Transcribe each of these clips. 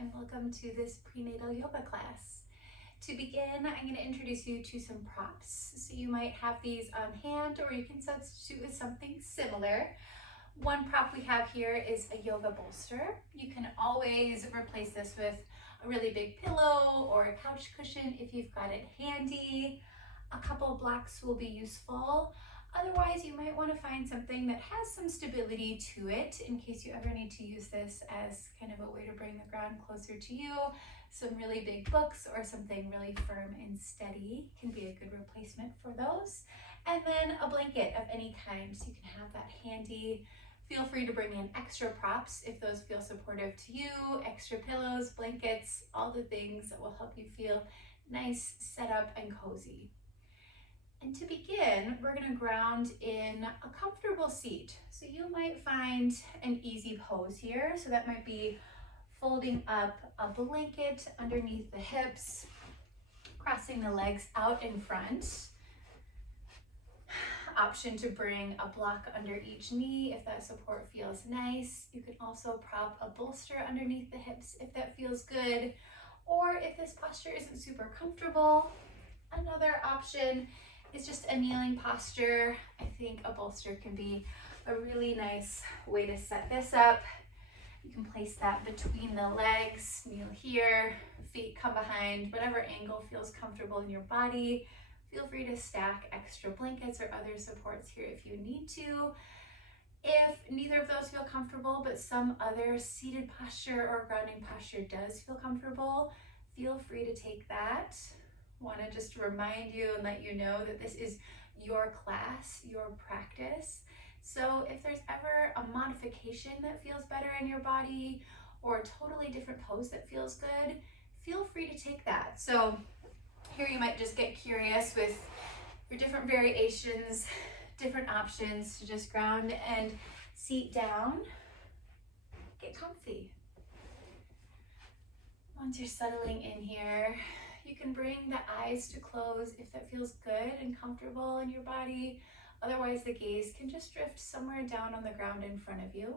and welcome to this prenatal yoga class. To begin, I'm going to introduce you to some props. So you might have these on hand, or you can substitute with something similar. One prop we have here is a yoga bolster. You can always replace this with a really big pillow or a couch cushion if you've got it handy. A couple of blocks will be useful. Otherwise, you might want to find something that has some stability to it in case you ever need to use this as kind of a way to bring the ground closer to you. Some really big books or something really firm and steady can be a good replacement for those. And then a blanket of any kind, so you can have that handy. Feel free to bring in extra props if those feel supportive to you, extra pillows, blankets, all the things that will help you feel nice, set up, and cozy. And to begin, we're going to ground in a comfortable seat. So you might find an easy pose here. So that might be folding up a blanket underneath the hips, crossing the legs out in front. Option to bring a block under each knee if that support feels nice. You can also prop a bolster underneath the hips if that feels good. Or if this posture isn't super comfortable, another option is just a kneeling posture. I think a bolster can be a really nice way to set this up. You can place that between the legs, kneel here, feet come behind, whatever angle feels comfortable in your body. Feel free to stack extra blankets or other supports here if you need to. If neither of those feel comfortable, but some other seated posture or grounding posture does feel comfortable, feel free to take that. Want to just remind you and let you know that this is your class, your practice. So if there's ever a modification that feels better in your body or a totally different pose that feels good, feel free to take that. So here you might just get curious with your different variations, different options to just ground and seat down. Get comfy. Once you're settling in here, you can bring the eyes to close if that feels good and comfortable in your body. Otherwise, the gaze can just drift somewhere down on the ground in front of you.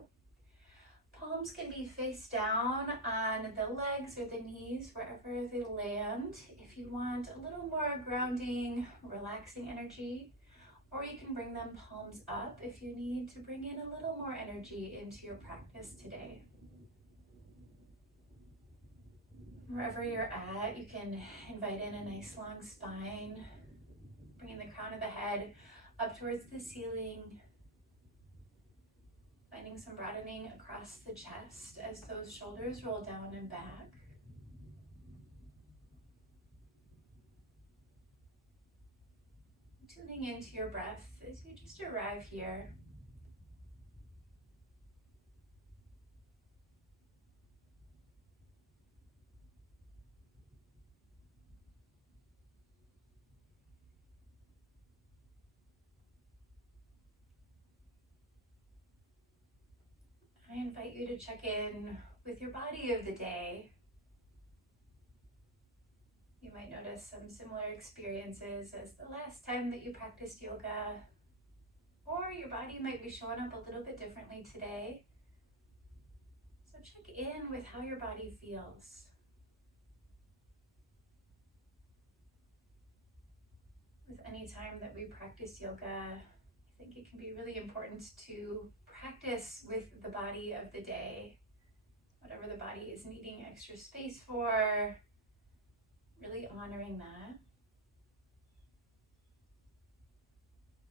Palms can be face down on the legs or the knees, wherever they land. If you want a little more grounding, relaxing energy, or you can bring them palms up if you need to bring in a little more energy into your practice today. Wherever you're at, you can invite in a nice long spine, bringing the crown of the head up towards the ceiling, finding some broadening across the chest as those shoulders roll down and back. Tuning into your breath as you just arrive here. I invite you to check in with your body of the day. You might notice some similar experiences as the last time that you practiced yoga, or your body might be showing up a little bit differently today. So check in with how your body feels. With any time that we practice yoga, I think it can be really important to practice with the body of the day, whatever the body is needing extra space for, really honoring that.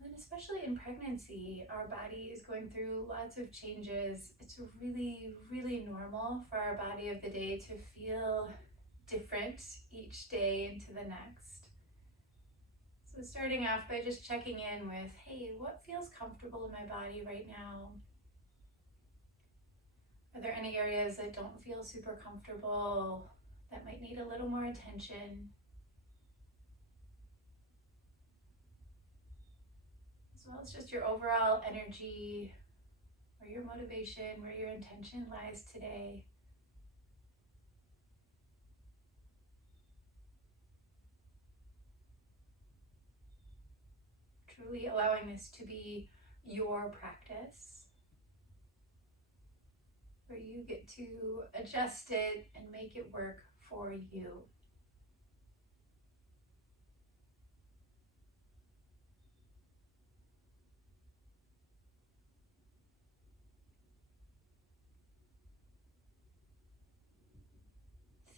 And especially in pregnancy, our body is going through lots of changes. It's really, really normal for our body of the day to feel different each day into the next. So starting off by just checking in with, hey, what feels comfortable in my body right now? Are there any areas that don't feel super comfortable that might need a little more attention? As well as just your overall energy, where your motivation, where your intention lies today. Truly allowing this to be your practice. where you get to adjust it and make it work for you.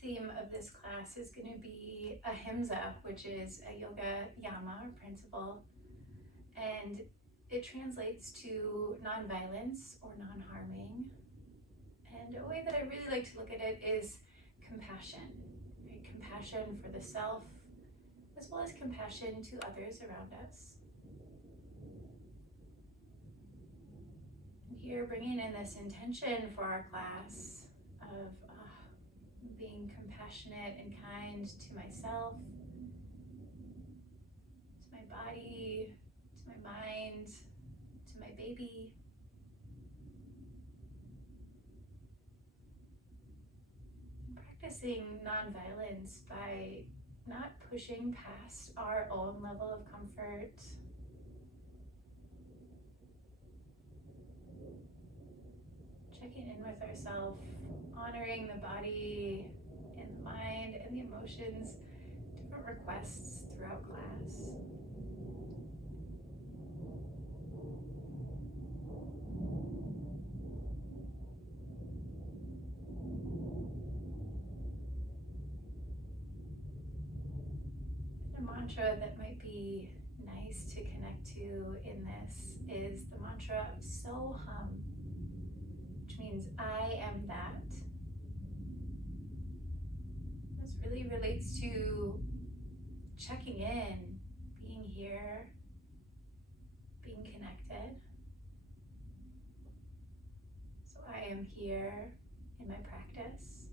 Theme of this class is going to be ahimsa, which is a yoga yama or principle, and it translates to nonviolence or non-harming. And a way that I really like to look at it is compassion, right? Compassion for the self, as well as compassion to others around us. And here, bringing in this intention for our class of being compassionate and kind to myself, to my body, to my mind, to my baby. And practicing nonviolence by not pushing past our own level of comfort. Checking in with ourselves, honoring the body and the mind and the emotions, different requests throughout class. And a mantra that might be nice to connect to in this is the mantra of Soham, which means I am that. This really relates to checking in, being here, being connected. So I am here in my practice.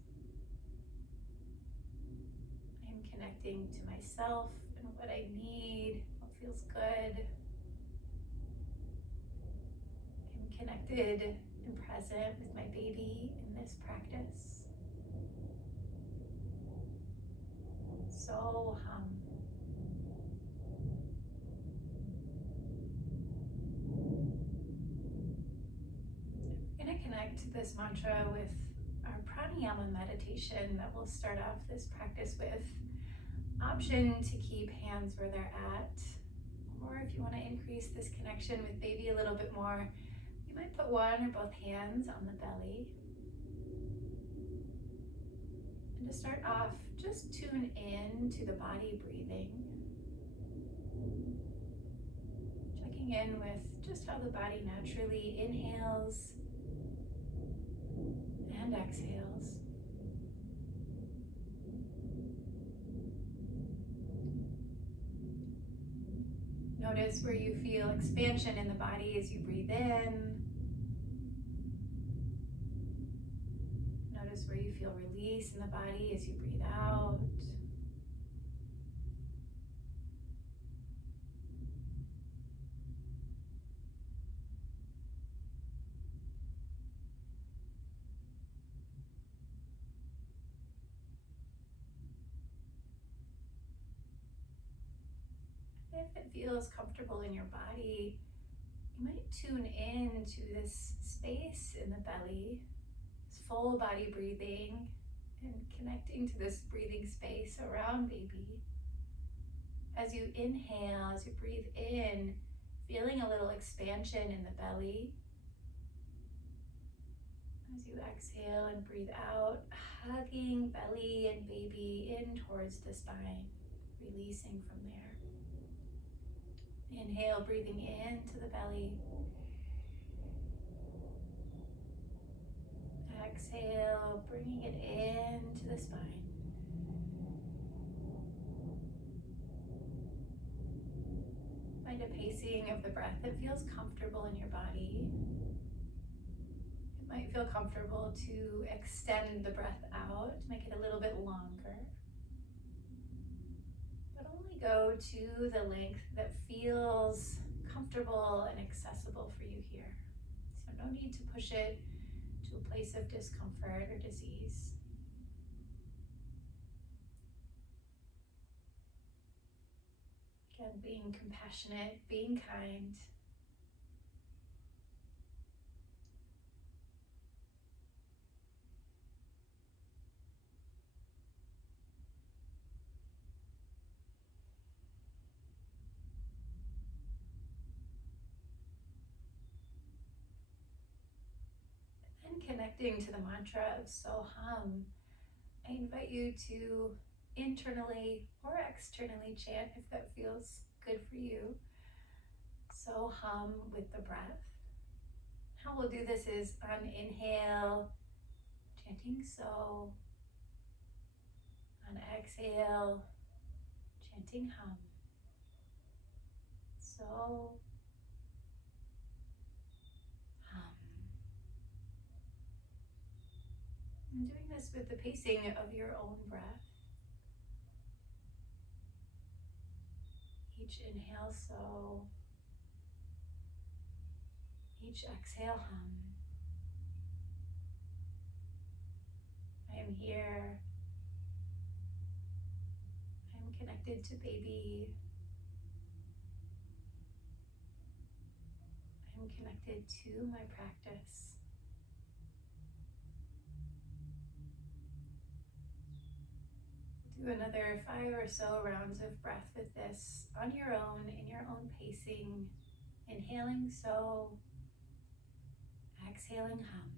I am connecting to myself and what I need, what feels good. I'm connected and present with my baby in this practice. Soham. We're going to connect this mantra with our pranayama meditation that we'll start off this practice with. Option to keep hands where they're at, or if you want to increase this connection with baby a little bit more, you might put one or both hands on the belly. And to start off, just tune in to the body breathing. Checking in with just how the body naturally inhales and exhales. Notice where you feel expansion in the body as you breathe in. Notice where you feel release in the body as you breathe out. If it feels comfortable in your body, you might tune in to this space in the belly, this full body breathing, and connecting to this breathing space around baby. As you inhale, as you breathe in, feeling a little expansion in the belly. As you exhale and breathe out, hugging belly and baby in towards the spine, releasing from there. Inhale, breathing into the belly. Exhale, bringing it into the spine. Find a pacing of the breath that feels comfortable in your body. It might feel comfortable to extend the breath out, make it a little bit longer. But only go to the length that feels comfortable and accessible for you here. So no need to push it to a place of discomfort or disease. Again, being compassionate, being kind. connecting to the mantra of so hum, I invite you to internally or externally chant if that feels good for you. So hum with the breath. How we'll do this is on inhale, chanting so. On exhale, chanting hum. So hum. And doing this with the pacing of your own breath. Each inhale so. Each exhale hum. I am here. I am connected to baby. I am connected to my practice. Do another 5 or so rounds of breath with this on your own, in your own pacing. Inhaling so, exhaling hum.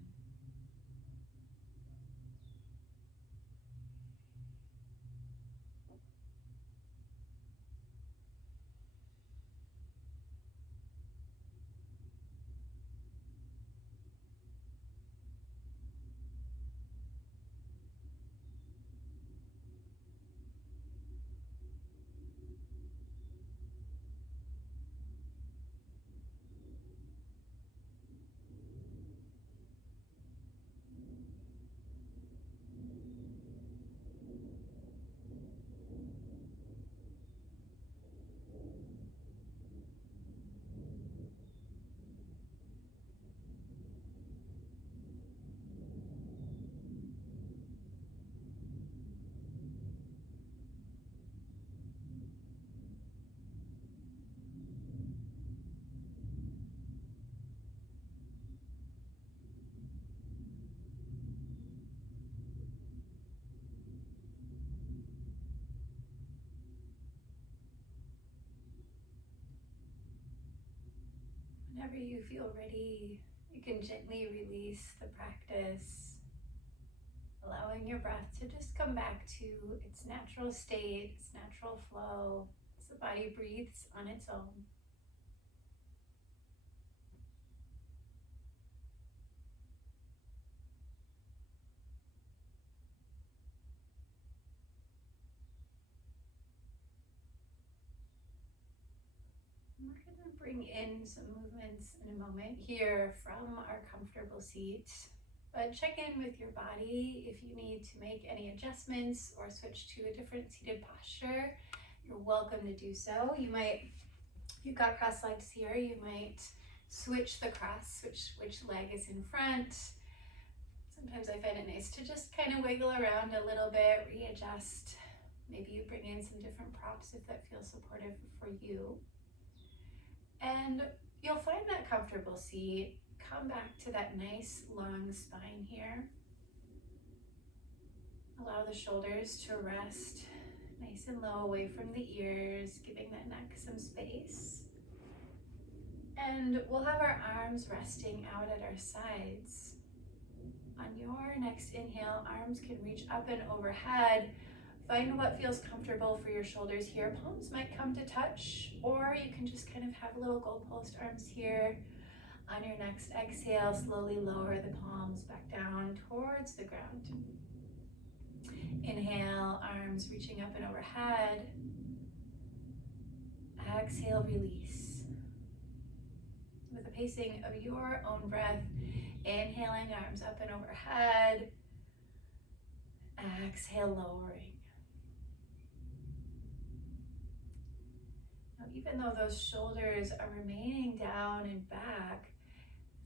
Whenever you feel ready, you can gently release the practice, allowing your breath to just come back to its natural state, its natural flow, as the body breathes on its own. We're going to bring in some movements in a moment here from our comfortable seat. But check in with your body if you need to make any adjustments or switch to a different seated posture. You're welcome to do so. You might, if you've got cross legs here, you might switch the cross, which leg is in front. Sometimes I find it nice to just kind of wiggle around a little bit, readjust. Maybe you bring in some different props if that feels supportive for you. And you'll find that comfortable seat. Come back to that nice long spine here. Allow the shoulders to rest nice and low away from the ears, giving that neck some space. And we'll have our arms resting out at our sides. On your next inhale, arms can reach up and overhead. Find what feels comfortable for your shoulders here. Palms might come to touch, or you can just kind of have little goalpost arms here. On your next exhale, slowly lower the palms back down towards the ground. Inhale, arms reaching up and overhead. Exhale, release. With the pacing of your own breath, inhaling, arms up and overhead. Exhale, lowering. Now, even though those shoulders are remaining down and back,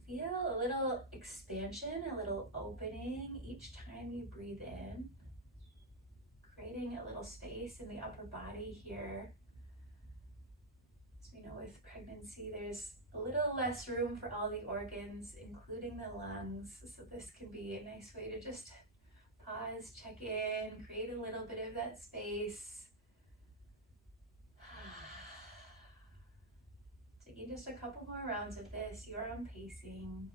feel a little expansion, a little opening each time you breathe in, creating a little space in the upper body here. As we know, with pregnancy, there's a little less room for all the organs, including the lungs. So this can be a nice way to just pause, check in, create a little bit of that space. Taking just a couple more rounds of this, you're on pacing.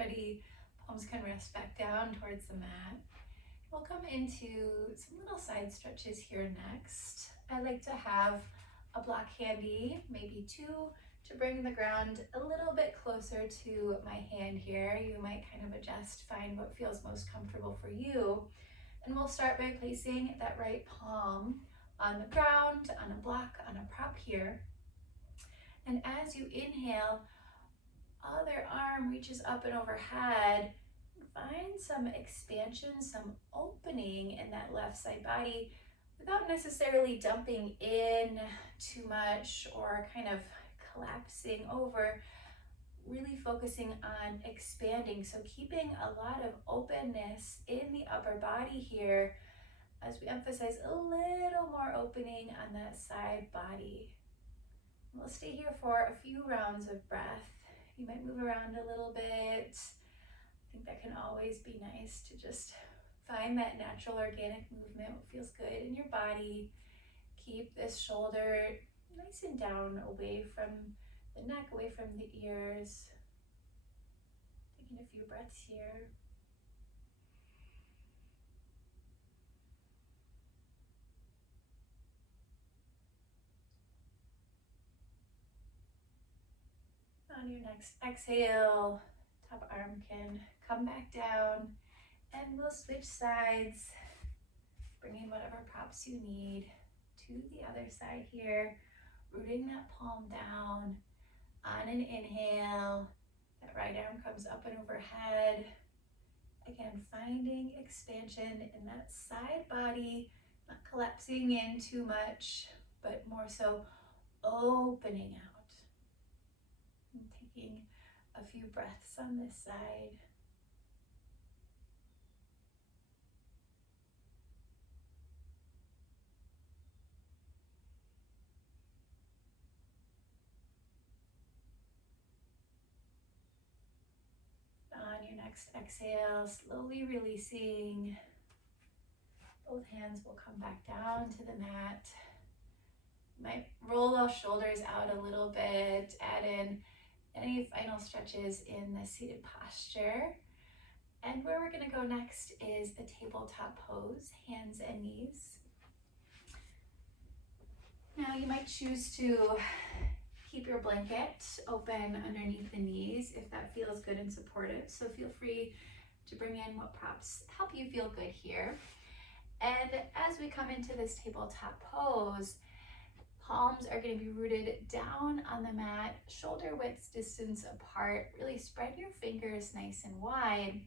Ready? Palms can rest back down towards the mat. We'll come into some little side stretches here next. I like to have a block handy, maybe two, to bring the ground a little bit closer to my hand here. You might kind of adjust, find what feels most comfortable for you. And we'll start by placing that right palm on the ground, on a block, on a prop here. And as you inhale, other arm reaches up and overhead. Find some expansion, some opening in that left side body without necessarily dumping in too much or kind of collapsing over. Really focusing on expanding, so keeping a lot of openness in the upper body here as we emphasize a little more opening on that side body. We'll stay here for a few rounds of breath. You might move around a little bit. I think that can always be nice to just find that natural organic movement, what feels good in your body. Keep this shoulder nice and down, away from the neck, away from the ears. Taking a few breaths here. On your next exhale, top arm can come back down, and we'll switch sides, bringing whatever props you need to the other side here, rooting that palm down. On an inhale, that right arm comes up and overhead. Again, finding expansion in that side body, not collapsing in too much, but more so opening out. And taking a few breaths on this side. On your next exhale, slowly releasing. Both hands will come back down to the mat. You might roll those shoulders out a little bit, add in any final stretches in the seated posture. And where we're gonna go next is a tabletop pose, hands and knees. Now you might choose to keep your blanket open underneath the knees if that feels good and supportive. So feel free to bring in what props help you feel good here. And as we come into this tabletop pose, palms are going to be rooted down on the mat, shoulder width distance apart. Really spread your fingers nice and wide.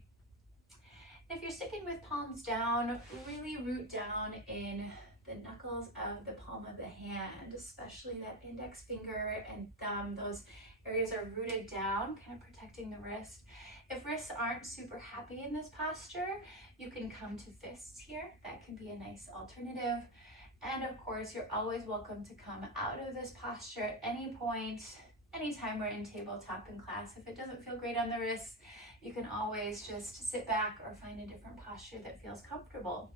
And if you're sticking with palms down, really root down in the knuckles of the palm of the hand, especially that index finger and thumb. Those areas are rooted down, kind of protecting the wrist. If wrists aren't super happy in this posture, you can come to fists here. That can be a nice alternative. And of course, you're always welcome to come out of this posture at any point, anytime we're in tabletop in class. If it doesn't feel great on the wrists, you can always just sit back or find a different posture that feels comfortable.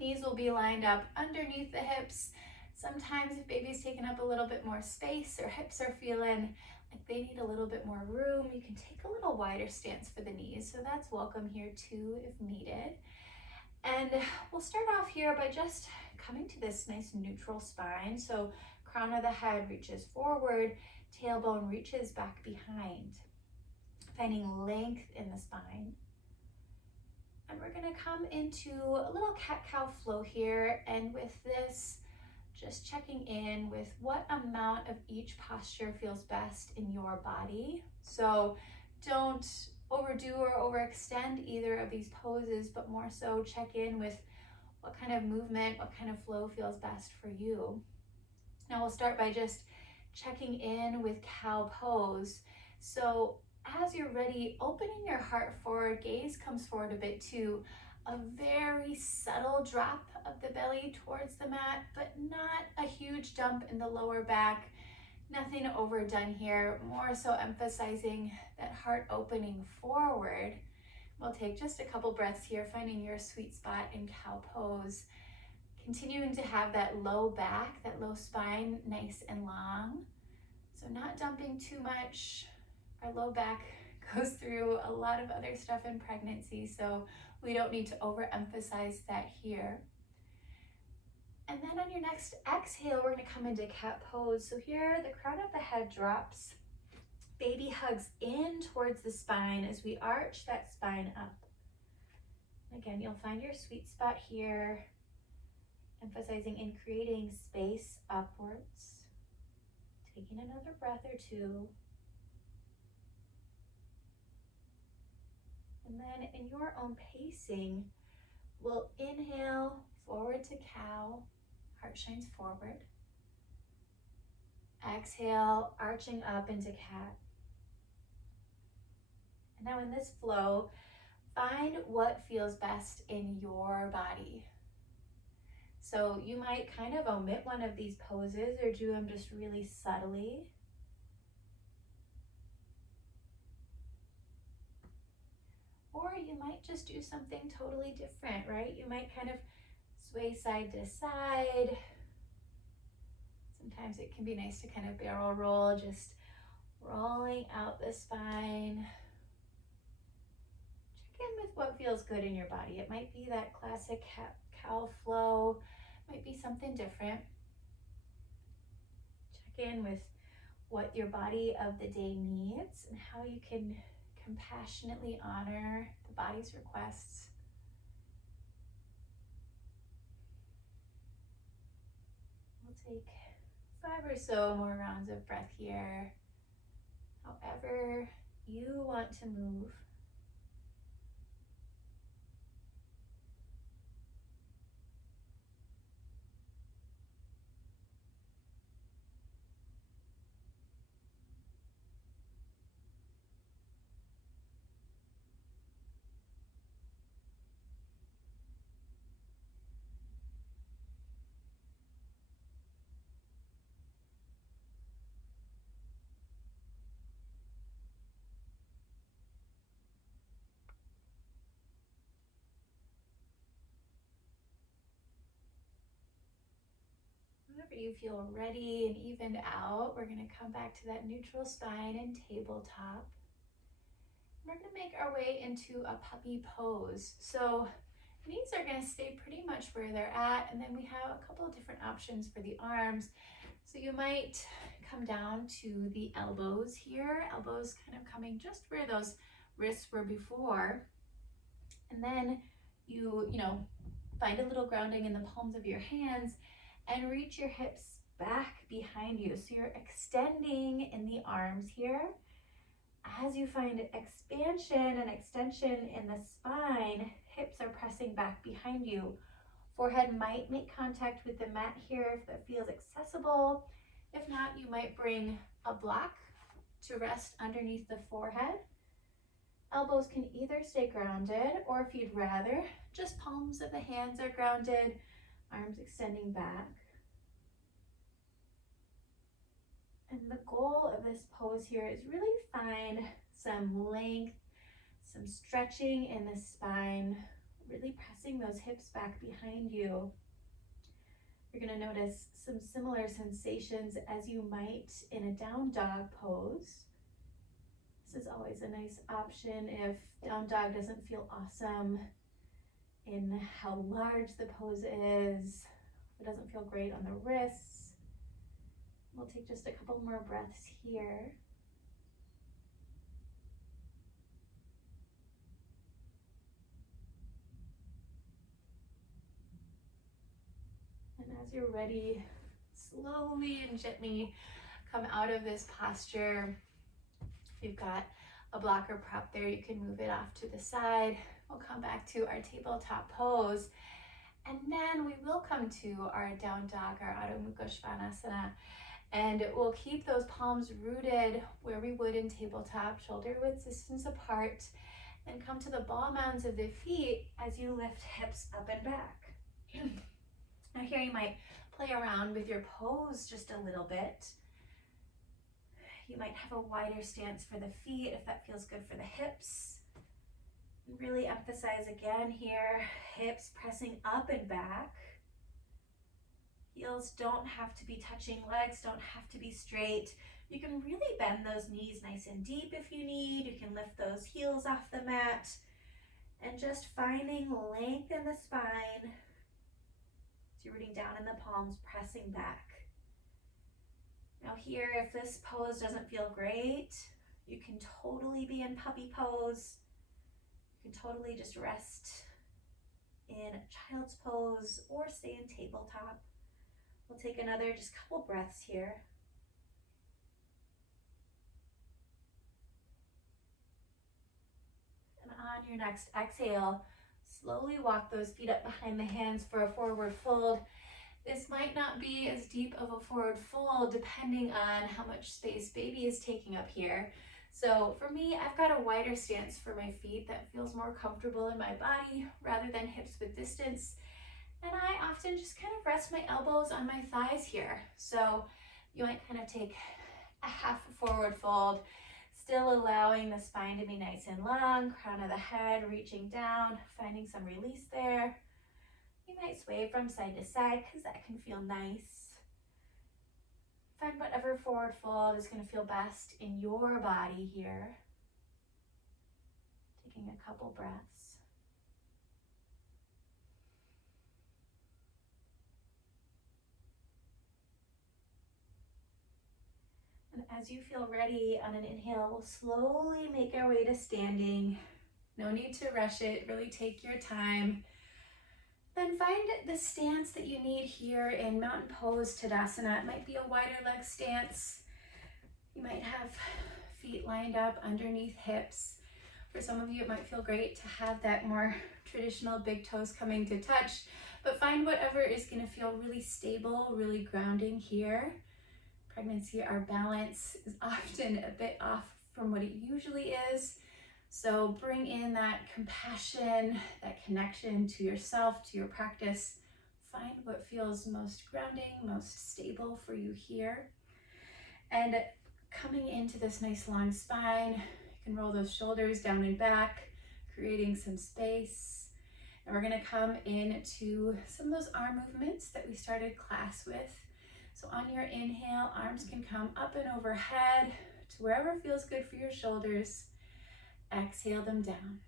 Knees will be lined up underneath the hips. Sometimes if baby's taking up a little bit more space or hips are feeling like they need a little bit more room, you can take a little wider stance for the knees. So that's welcome here too if needed. And we'll start off here by just coming to this nice neutral spine. So crown of the head reaches forward, tailbone reaches back behind. Finding length in the spine. And we're gonna come into a little cat-cow flow here, and with this, just checking in with what amount of each posture feels best in your body. So don't overdo or overextend either of these poses, but more so check in with what kind of movement, what kind of flow feels best for you. Now we'll start by just checking in with cow pose. So as you're ready, opening your heart forward, gaze comes forward a bit too. A very subtle drop of the belly towards the mat, but not a huge dump in the lower back. Nothing overdone here, more so emphasizing that heart opening forward. We'll take just a couple breaths here, finding your sweet spot in cow pose. Continuing to have that low back, that low spine, nice and long. So not dumping too much. Our low back goes through a lot of other stuff in pregnancy, so we don't need to overemphasize that here. And then on your next exhale, we're gonna come into cat pose. So here, the crown of the head drops. Baby hugs in towards the spine as we arch that spine up. Again, you'll find your sweet spot here, emphasizing in creating space upwards. Taking another breath or two. And then in your own pacing, we'll inhale forward to cow, heart shines forward. Exhale, arching up into cat. And now in this flow, find what feels best in your body. So you might kind of omit one of these poses or do them just really subtly. Or you might just do something totally different, right? You might kind of sway side to side. Sometimes it can be nice to kind of barrel roll, just rolling out the spine. Check in with what feels good in your body. It might be that classic cow flow, might be something different. Check in with what your body of the day needs and how you can compassionately honor the body's requests. We'll take 5 or so more rounds of breath here. However you want to move. Whenever you feel ready and evened out, we're going to come back to that neutral spine and tabletop. We're going to make our way into a puppy pose. So knees are going to stay pretty much where they're at, and then we have a couple of different options for the arms. So you might come down to the elbows here, elbows kind of coming just where those wrists were before. And then you find a little grounding in the palms of your hands and reach your hips back behind you. So you're extending in the arms here. As you find expansion and extension in the spine, hips are pressing back behind you. Forehead might make contact with the mat here if that feels accessible. If not, you might bring a block to rest underneath the forehead. Elbows can either stay grounded, or if you'd rather, just palms of the hands are grounded, arms extending back. And the goal of this pose here is really find some length, some stretching in the spine, really pressing those hips back behind you. You're going to notice some similar sensations as you might in a down dog pose. This is always a nice option if down dog doesn't feel awesome in how large the pose is, if it doesn't feel great on the wrists. We'll take just a couple more breaths here. And as you're ready, slowly and gently come out of this posture. If you've got a block or prop there, you can move it off to the side. We'll come back to our tabletop pose. And then we will come to our down dog, our Adho Mukha Svanasana. And we'll keep those palms rooted where we would in tabletop, shoulder width distance apart. Then come to the ball mounds of the feet as you lift hips up and back. Now here you might play around with your pose just a little bit. You might have a wider stance for the feet if that feels good for the hips. Really emphasize again here, hips pressing up and back. Heels don't have to be touching, legs don't have to be straight. You can really bend those knees nice and deep if you need. You can lift those heels off the mat and just finding length in the spine. So you're rooting down in the palms, pressing back. Now here, if this pose doesn't feel great, you can totally be in puppy pose. You can totally just rest in child's pose or stay in tabletop. We'll take another just couple breaths here. And on your next exhale, slowly walk those feet up behind the hands for a forward fold. This might not be as deep of a forward fold depending on how much space baby is taking up here. So for me, I've got a wider stance for my feet that feels more comfortable in my body rather than hips with distance. And I often just kind of rest my elbows on my thighs here. So you might kind of take a half forward fold, still allowing the spine to be nice and long, crown of the head reaching down, finding some release there. You might sway from side to side because that can feel nice. Find whatever forward fold is going to feel best in your body here. Taking a couple breaths. And as you feel ready on an inhale, we'll slowly make our way to standing. No need to rush it, really take your time. Then find the stance that you need here in Mountain Pose Tadasana. It might be a wider leg stance. You might have feet lined up underneath hips. For some of you, it might feel great to have that more traditional big toes coming to touch, but find whatever is going to feel really stable, really grounding here. Pregnancy, our balance is often a bit off from what it usually is. So bring in that compassion, that connection to yourself, to your practice. Find what feels most grounding, most stable for you here. And coming into this nice long spine, you can roll those shoulders down and back, creating some space. And we're gonna come into some of those arm movements that we started class with. So on your inhale, arms can come up and overhead to wherever feels good for your shoulders. Exhale them down.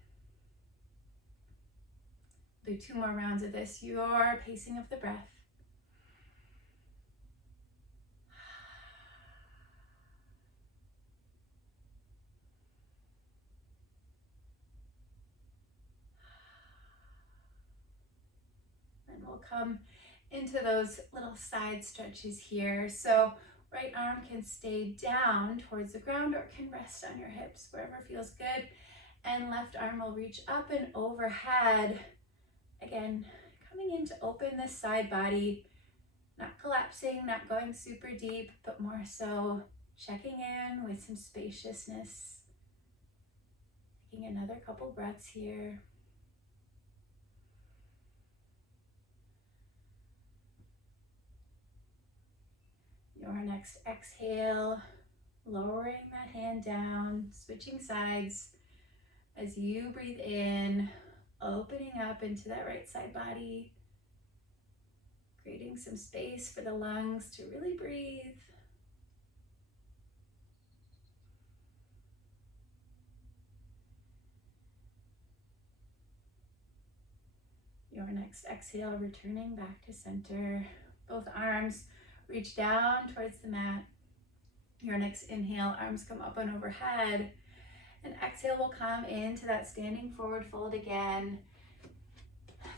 Do 2 more rounds of this, your pacing of the breath. And we'll come into those little side stretches here. So right arm can stay down towards the ground or can rest on your hips, wherever feels good. And left arm will reach up and overhead. Again, coming in to open this side body, not collapsing, not going super deep, but more so checking in with some spaciousness. Taking another couple breaths here. Your next exhale, lowering that hand down, switching sides as you breathe in, opening up into that right side body, creating some space for the lungs to really breathe. Your next exhale, returning back to center, both arms reach down towards the mat. Your next inhale, arms come up and overhead. And exhale will come into that standing forward fold again.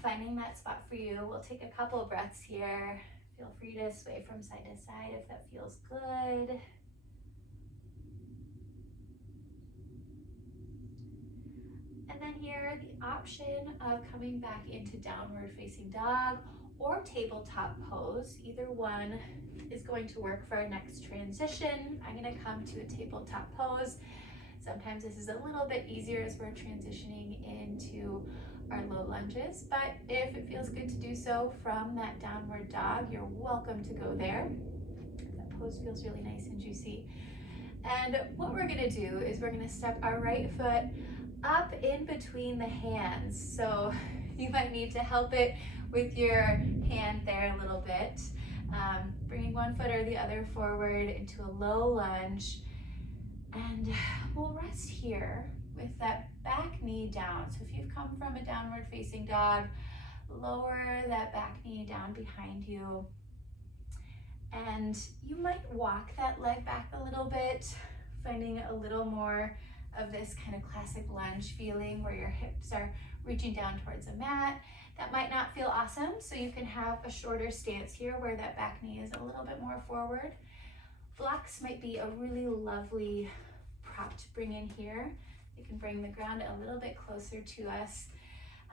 Finding that spot for you. We'll take a couple of breaths here. Feel free to sway from side to side if that feels good. And then here, the option of coming back into downward facing dog or tabletop pose, either one is going to work for our next transition. I'm gonna come to a tabletop pose. Sometimes this is a little bit easier as we're transitioning into our low lunges, but if it feels good to do so from that downward dog, you're welcome to go there. That pose feels really nice and juicy. And what we're gonna do is we're gonna step our right foot up in between the hands. So you might need to help it with your hand there a little bit. Bringing one foot or the other forward into a low lunge. And we'll rest here with that back knee down. So if you've come from a downward facing dog, lower that back knee down behind you. And you might walk that leg back a little bit, finding a little more of this kind of classic lunge feeling where your hips are reaching down towards the mat. That might not feel awesome, so you can have a shorter stance here where that back knee is a little bit more forward. Blocks might be a really lovely prop to bring in here. You can bring the ground a little bit closer to us,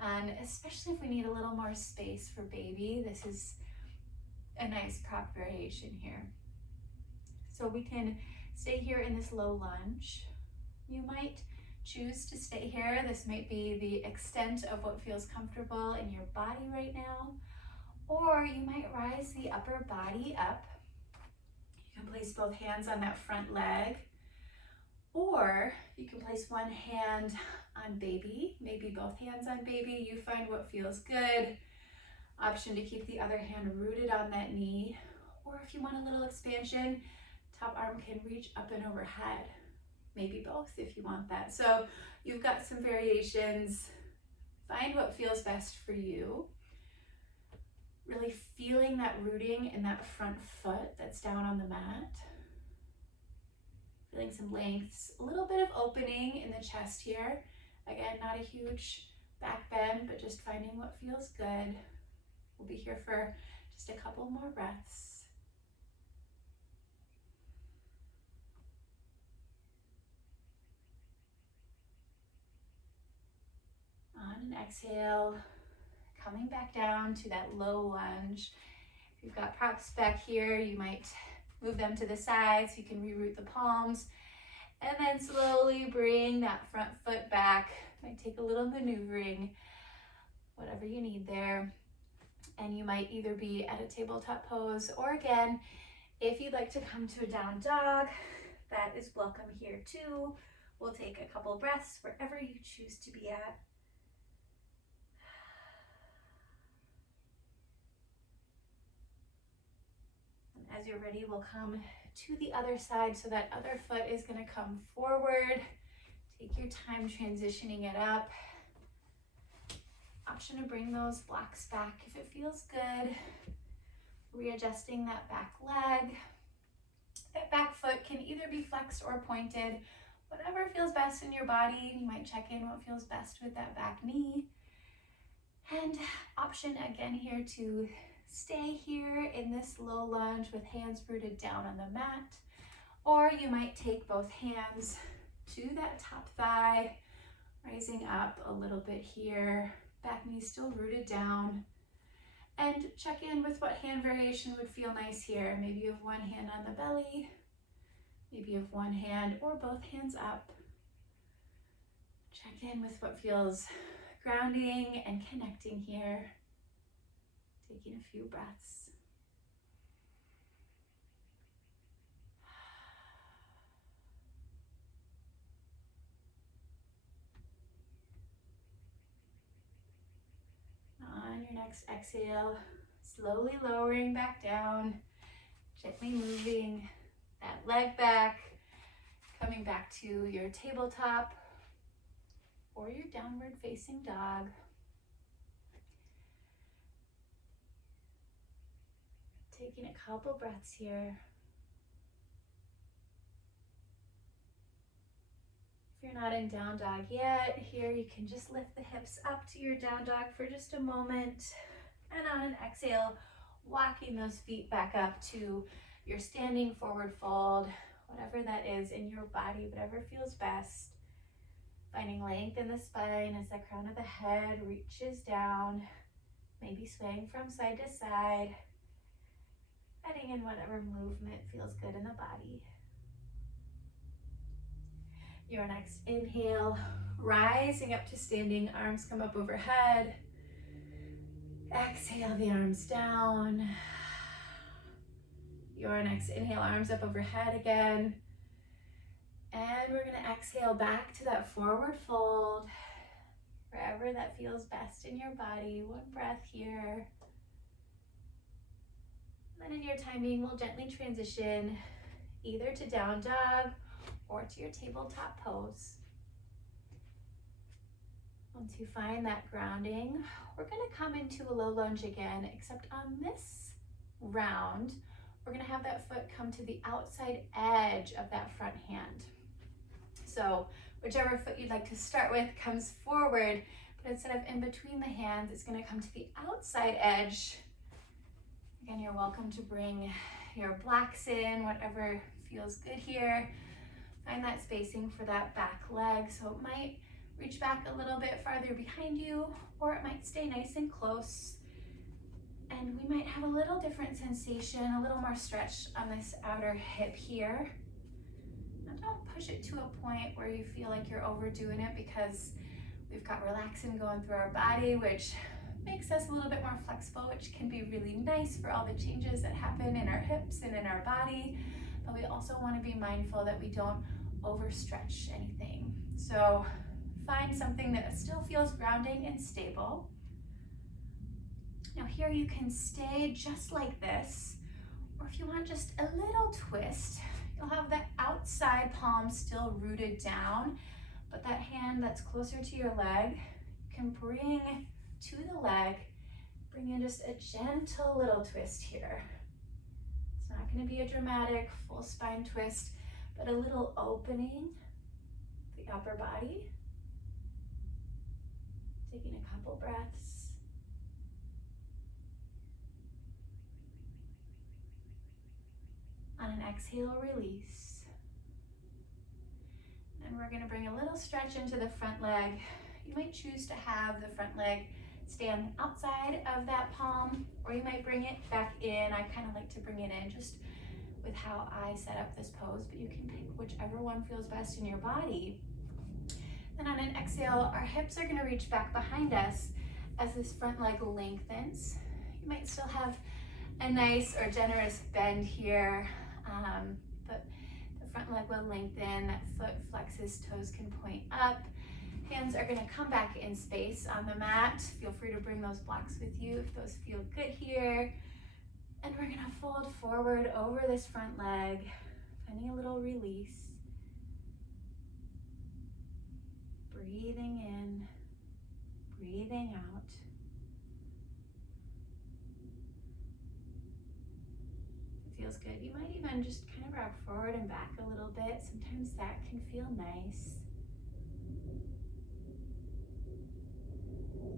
and especially if we need a little more space for baby, this is a nice prop variation here. So we can stay here in this low lunge. You might choose to stay here. This might be the extent of what feels comfortable in your body right now. Or you might rise the upper body up. You can place both hands on that front leg. Or you can place one hand on baby, maybe both hands on baby. You find what feels good. Option to keep the other hand rooted on that knee. Or if you want a little expansion, top arm can reach up and overhead. Maybe both if you want that. So you've got some variations. Find what feels best for you. Really feeling that rooting in that front foot that's down on the mat. Feeling some lengths, a little bit of opening in the chest here. Again, not a huge back bend, but just finding what feels good. We'll be here for just a couple more breaths. On an exhale, coming back down to that low lunge. If you've got props back here, you might move them to the sides. You can reroute the palms. And then slowly bring that front foot back. Might take a little maneuvering, whatever you need there. And you might either be at a tabletop pose, or again, if you'd like to come to a down dog, that is welcome here too. We'll take a couple breaths wherever you choose to be at. As you're ready, we'll come to the other side. So that other foot is going to come forward. Take your time transitioning it up. Option to bring those blocks back if it feels good. Readjusting that back leg. That back foot can either be flexed or pointed. Whatever feels best in your body. You might check in what feels best with that back knee. And option again here to stay here in this low lunge with hands rooted down on the mat, or you might take both hands to that top thigh, rising up a little bit here, back knee still rooted down, and check in with what hand variation would feel nice here. Maybe you have one hand on the belly, maybe you have one hand or both hands up. Check in with what feels grounding and connecting here. Taking a few breaths. On your next exhale, slowly lowering back down, gently moving that leg back, coming back to your tabletop or your downward facing dog. Taking a couple breaths here. If you're not in down dog yet, here you can just lift the hips up to your down dog for just a moment. And on an exhale, walking those feet back up to your standing forward fold, whatever that is in your body, whatever feels best. Finding length in the spine as the crown of the head reaches down, maybe swaying from side to side. Adding in whatever movement feels good in the body. Your next inhale, rising up to standing, arms come up overhead. Exhale the arms down. Your next inhale, arms up overhead again. And we're going to exhale back to that forward fold, wherever that feels best in your body. One breath here. And then in your timing, we'll gently transition either to down dog or to your tabletop pose. Once you find that grounding, we're going to come into a low lunge again, except on this round, we're going to have that foot come to the outside edge of that front hand. So whichever foot you'd like to start with comes forward, but instead of in between the hands, it's going to come to the outside edge. Again, you're welcome to bring your blocks in, whatever feels good here. Find that spacing for that back leg. So it might reach back a little bit farther behind you, or it might stay nice and close. And we might have a little different sensation, a little more stretch on this outer hip here. Now don't push it to a point where you feel like you're overdoing it, because we've got relaxin going through our body, which makes us a little bit more flexible, which can be really nice for all the changes that happen in our hips and in our body. But we also want to be mindful that we don't overstretch anything. So find something that still feels grounding and stable. Now here you can stay just like this, or if you want just a little twist, you'll have the outside palm still rooted down, but that hand that's closer to your leg, you can bring to the leg, bring in just a gentle little twist here. It's not going to be a dramatic full spine twist, but a little opening the upper body. Taking a couple breaths. On an exhale, release. And we're going to bring a little stretch into the front leg. You might choose to have the front leg stand outside of that palm, or you might bring it back in. I kind of like to bring it in just with how I set up this pose, but you can pick whichever one feels best in your body. Then on an exhale, our hips are going to reach back behind us as this front leg lengthens. You might still have a nice or generous bend here, but the front leg will lengthen, that foot flexes, toes can point up. Hands are going to come back in space on the mat. Feel free to bring those blocks with you if those feel good here. And we're going to fold forward over this front leg, finding a little release. Breathing in, breathing out. It feels good. You might even just kind of rock forward and back a little bit. Sometimes that can feel nice.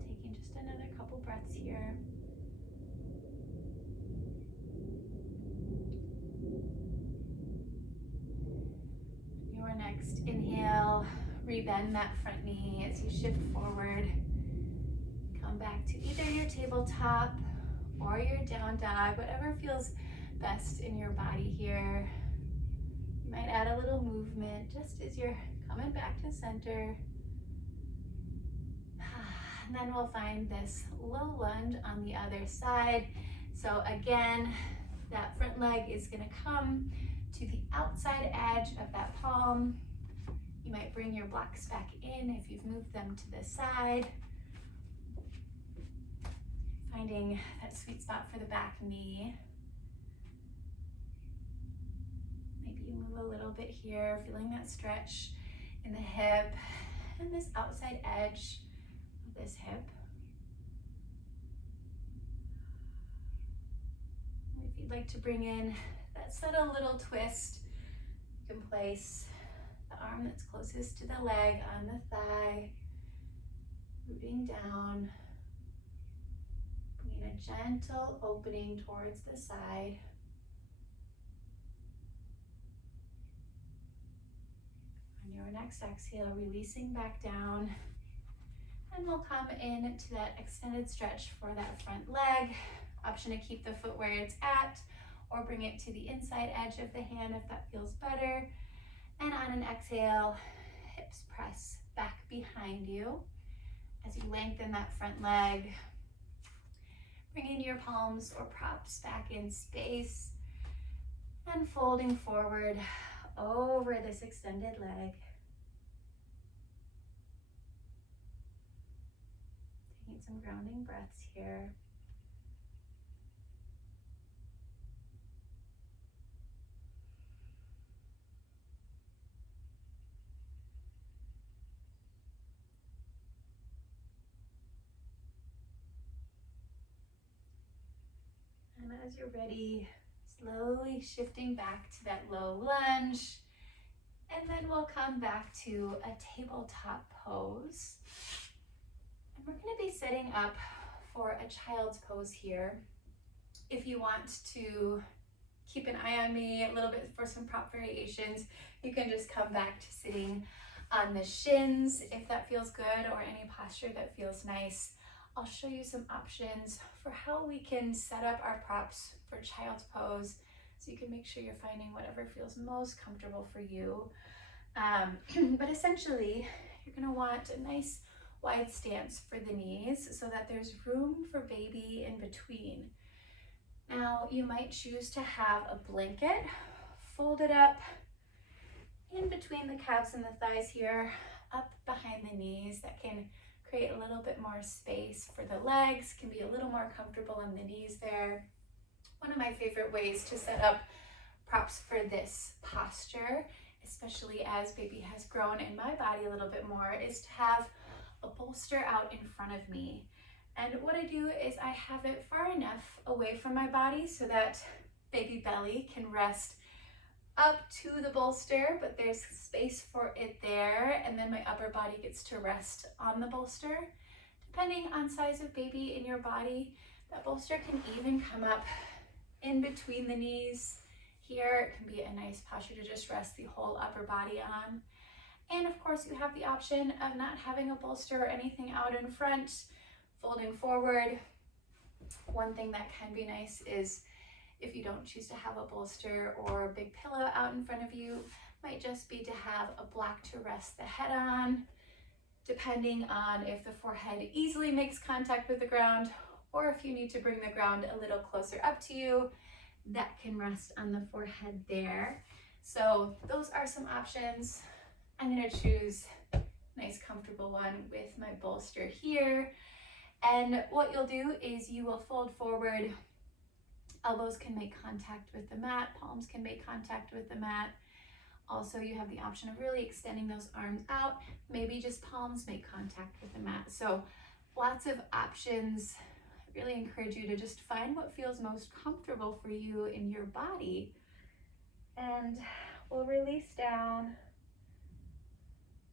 Taking just another couple breaths here. Your next inhale, rebend that front knee as you shift forward. Come back to either your tabletop or your down dog, whatever feels best in your body here. You might add a little movement just as you're coming back to center. And then we'll find this low lunge on the other side. So again, that front leg is going to come to the outside edge of that palm. You might bring your blocks back in if you've moved them to the side. Finding that sweet spot for the back knee. Maybe you move a little bit here, feeling that stretch in the hip and this outside edge of this hip. If you'd like to bring in that subtle little twist, you can place the arm that's closest to the leg on the thigh, rooting down, bringing a gentle opening towards the side. On your next exhale, releasing back down, and we'll come in to that extended stretch for that front leg. Option to keep the foot where it's at, or bring it to the inside edge of the hand if that feels better. And on an exhale, hips press back behind you as you lengthen that front leg. Bringing your palms or props back in space and folding forward over this extended leg. Taking some grounding breaths here. As you're ready, slowly shifting back to that low lunge. And then we'll come back to a tabletop pose. And we're going to be setting up for a child's pose here. If you want to keep an eye on me a little bit for some prop variations, you can just come back to sitting on the shins if that feels good, or any posture that feels nice. I'll show you some options for how we can set up our props for child's pose, so you can make sure you're finding whatever feels most comfortable for you. But essentially, you're going to want a nice wide stance for the knees so that there's room for baby in between. Now, you might choose to have a blanket folded up in between the calves and the thighs here, up behind the knees. That can create a little bit more space for the legs, can be a little more comfortable in the knees there. One of my favorite ways to set up props for this posture, especially as baby has grown in my body a little bit more, is to have a bolster out in front of me. And what I do is I have it far enough away from my body so that baby belly can rest up to the bolster, but there's space for it there, and then my upper body gets to rest on the bolster. Depending on size of baby in your body, that bolster can even come up in between the knees. Here, it can be a nice posture to just rest the whole upper body on. And of course, you have the option of not having a bolster or anything out in front, folding forward. One thing that can be nice is if you don't choose to have a bolster or a big pillow out in front of you, might just be to have a block to rest the head on, depending on if the forehead easily makes contact with the ground, or if you need to bring the ground a little closer up to you, that can rest on the forehead there. So those are some options. I'm going to choose a nice comfortable one with my bolster here. And what you'll do is you will fold forward. Elbows can make contact with the mat, palms can make contact with the mat. Also, you have the option of really extending those arms out. Maybe just palms make contact with the mat. So lots of options. I really encourage you to just find what feels most comfortable for you in your body. And we'll release down.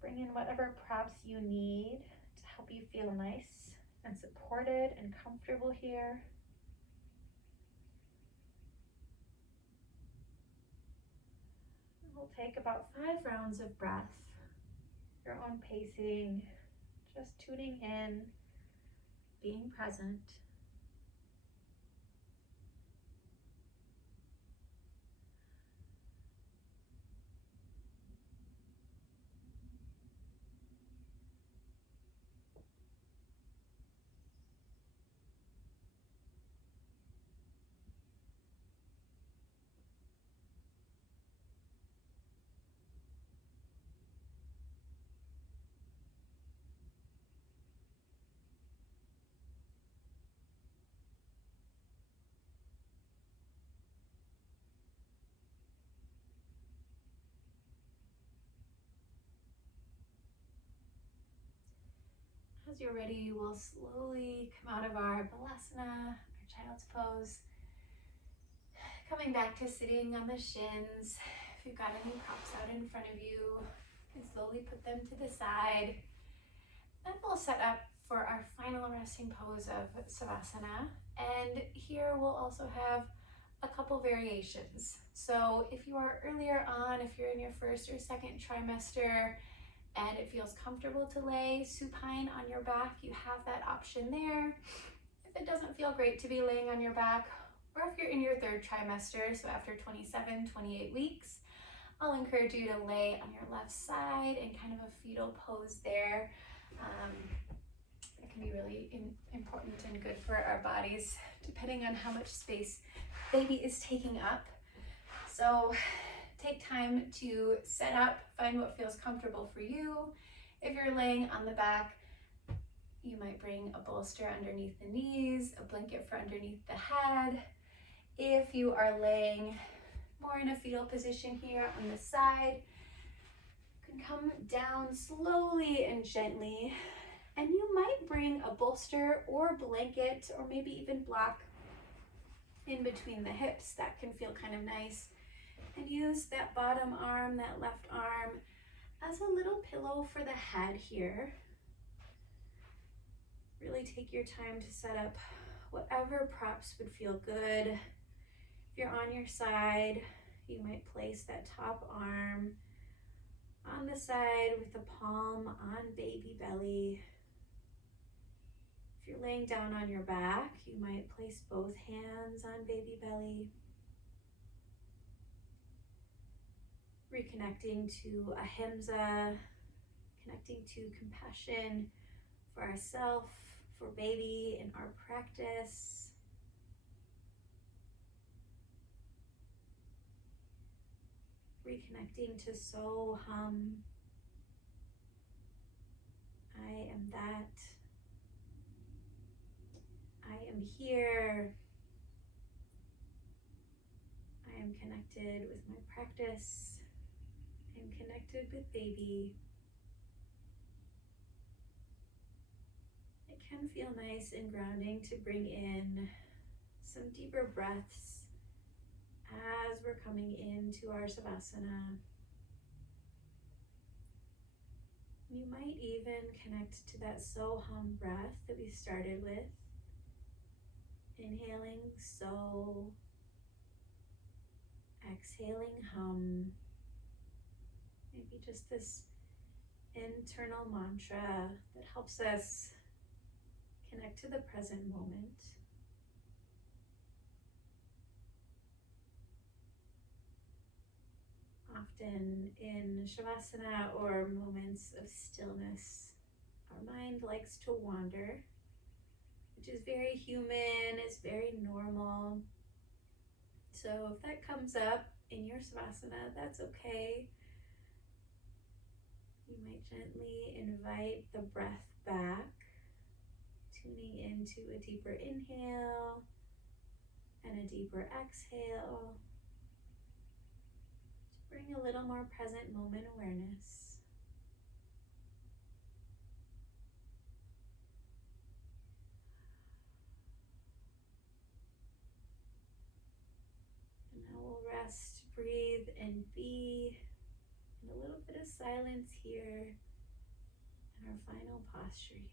Bring in whatever props you need to help you feel nice and supported and comfortable here. We'll take about 5 rounds of breath, your own pacing, just tuning in, being present. As you're ready, we'll slowly come out of our balasana, our child's pose. Coming back to sitting on the shins. If you've got any props out in front of you, you can slowly put them to the side. Then we'll set up for our final resting pose of Savasana. And here we'll also have a couple variations. So if you are earlier on, if you're in your first or second trimester, and it feels comfortable to lay supine on your back, you have that option there. If it doesn't feel great to be laying on your back, or if you're in your third trimester, so after 27, 28 weeks, I'll encourage you to lay on your left side in kind of a fetal pose there. It can be really important and good for our bodies, depending on how much space baby is taking up. So take time to set up, find what feels comfortable for you. If you're laying on the back, you might bring a bolster underneath the knees, a blanket for underneath the head. If you are laying more in a fetal position here on the side, you can come down slowly and gently, and you might bring a bolster or blanket or maybe even block in between the hips. That can feel kind of nice. And use that bottom arm, that left arm, as a little pillow for the head here. Really take your time to set up whatever props would feel good. If you're on your side, you might place that top arm on the side with the palm on baby belly. If you're laying down on your back, you might place both hands on baby belly. Reconnecting to ahimsa, connecting to compassion for ourselves, for baby in our practice. Reconnecting to Soham. I am that. I am here. I am connected with my practice. I am connected with baby. It can feel nice and grounding to bring in some deeper breaths as we're coming into our Savasana. You might even connect to that Soham breath that we started with. Inhaling So, exhaling Hum. Maybe just this internal mantra that helps us connect to the present moment. Often in Shavasana or moments of stillness, our mind likes to wander, which is very human, is very normal. So if that comes up in your Savasana, that's okay. You might gently invite the breath back, tuning into a deeper inhale and a deeper exhale to bring a little more present moment awareness. And now we'll rest, breathe, and be in a little bit of silence here in our final posture here.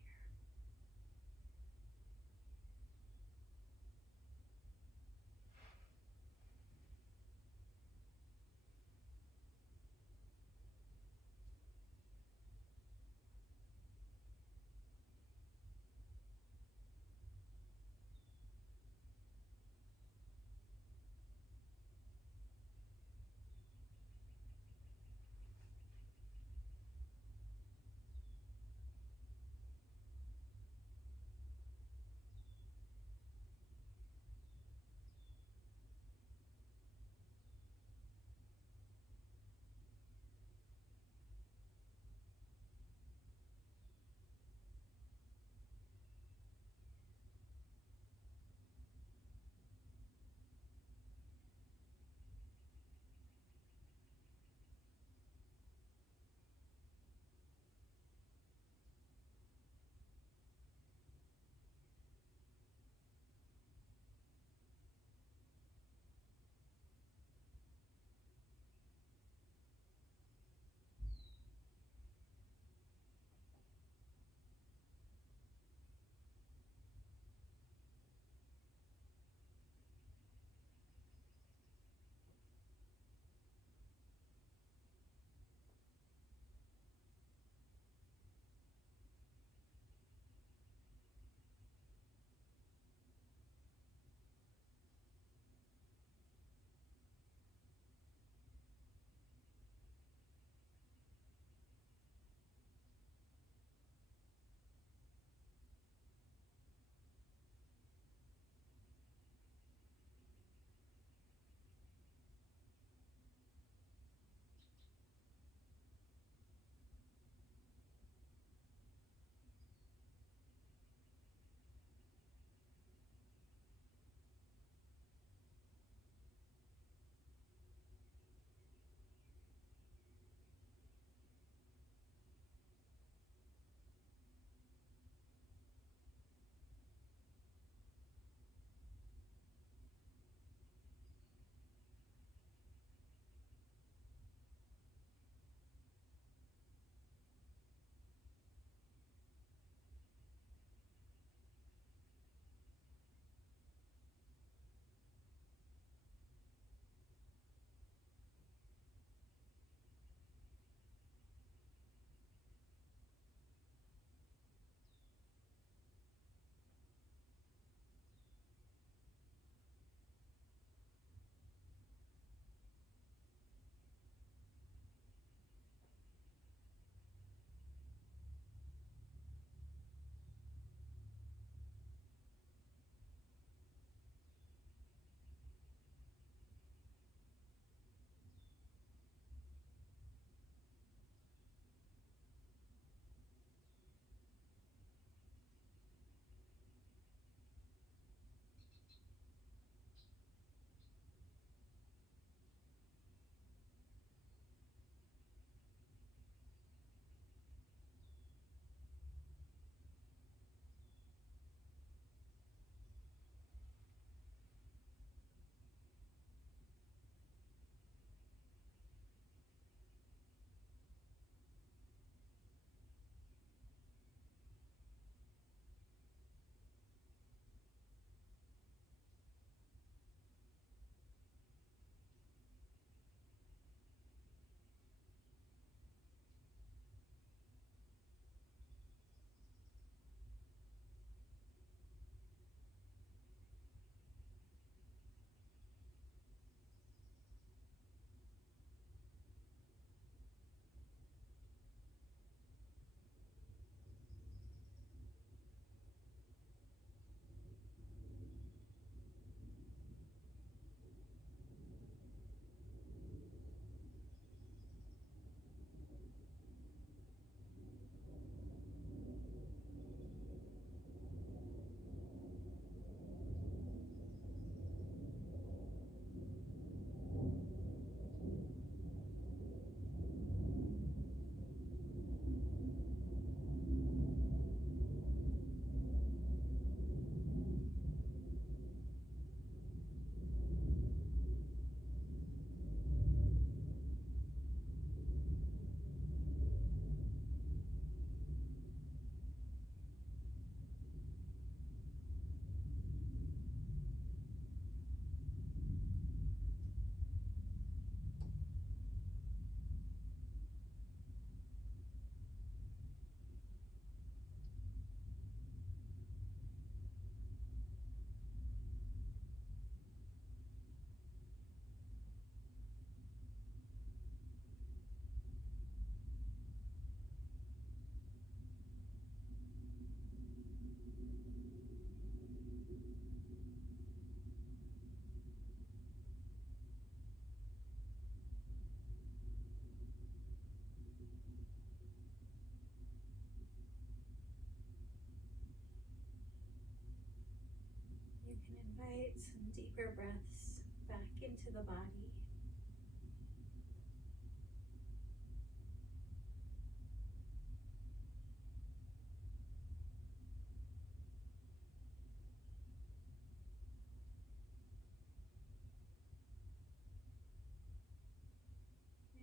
some deeper breaths back into the body.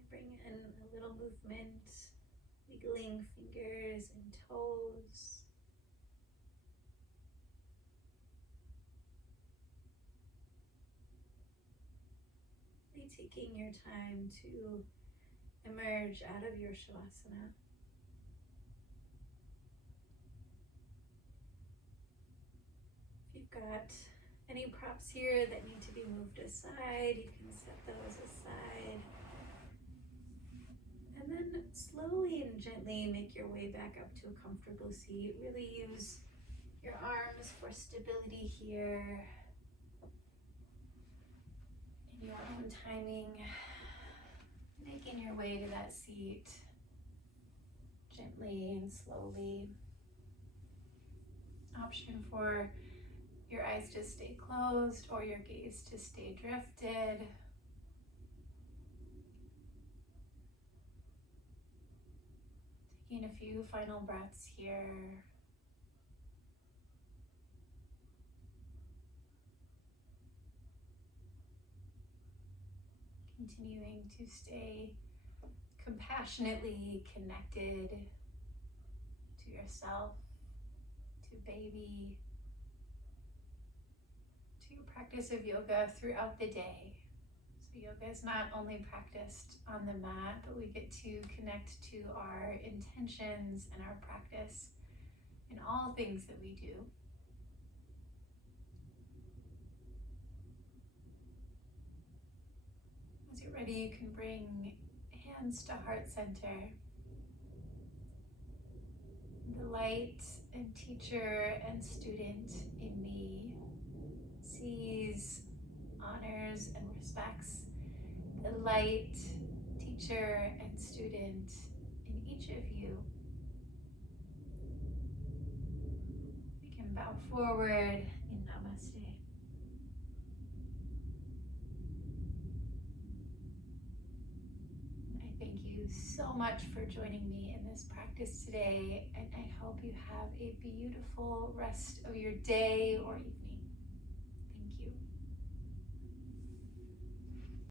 Bring in a little movement, wiggling fingers and toes. Really taking your time to emerge out of your Shavasana. If you've got any props here that need to be moved aside, you can set those aside. And then slowly and gently make your way back up to a comfortable seat. Really use your arms for stability here. In your own timing, making your way to that seat gently and slowly. Option for your eyes to stay closed or your gaze to stay drifted. Taking a few final breaths here. Continuing to stay compassionately connected to yourself, to baby, to your practice of yoga throughout the day. So yoga is not only practiced on the mat, but we get to connect to our intentions and our practice in all things that we do. As you're ready, you can bring hands to heart center. The light and teacher and student in me sees, honors, and respects the light, teacher, and student in each of you. We can bow forward in Namaste. I thank you so much for joining me in this practice today, and I hope you have a beautiful rest of your day or evening.